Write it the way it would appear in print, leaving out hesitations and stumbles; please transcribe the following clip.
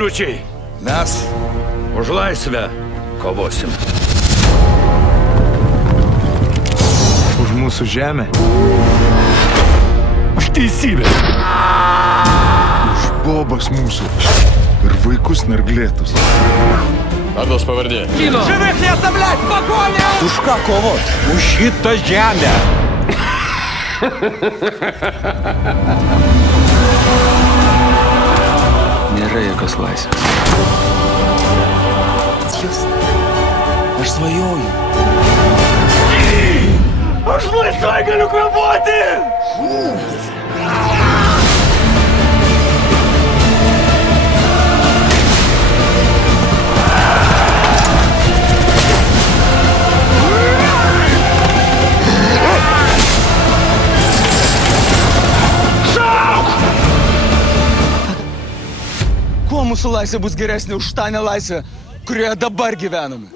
vyručiai. Mes už laisvę kovosim. Už mūsų žemę. Už teisybę. Už bobas mūsų. Ir vaikus narglėtus. Vardas pavardė. Kino. Živых не оставлять! Погоня! Už ką kovot? Už šitą žemę. Nėra jokios laisvės. Aš svajoju. Aš laisvai galiu kvėpuoti! Kuo mūsų laisvė bus geresnė už tą nelaisvę, kurioje dabar gyvename?